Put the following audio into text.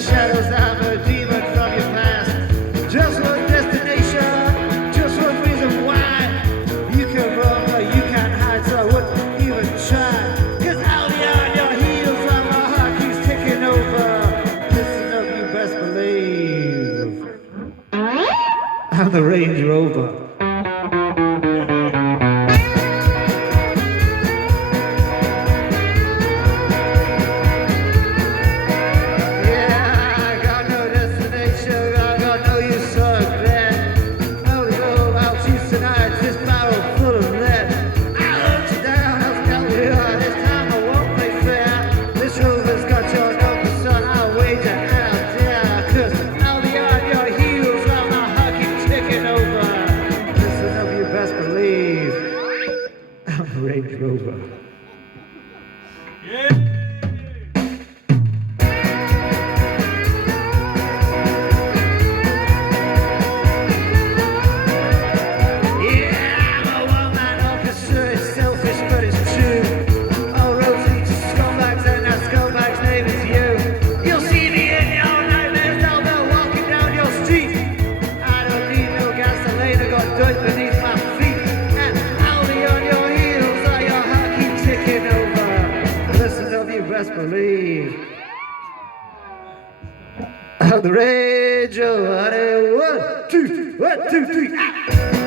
shadows of a demon from your past. Just one destination, just one reason why. You can run, but you can't hide, so I wouldn't even try. Cause I'll be on your heels while my heart keeps ticking over. Listen up, you best believe I'm the Range Rover. Range Rover. Yeah. Best believe I'm the Range Rover. 1, 2, 1, 2, 3.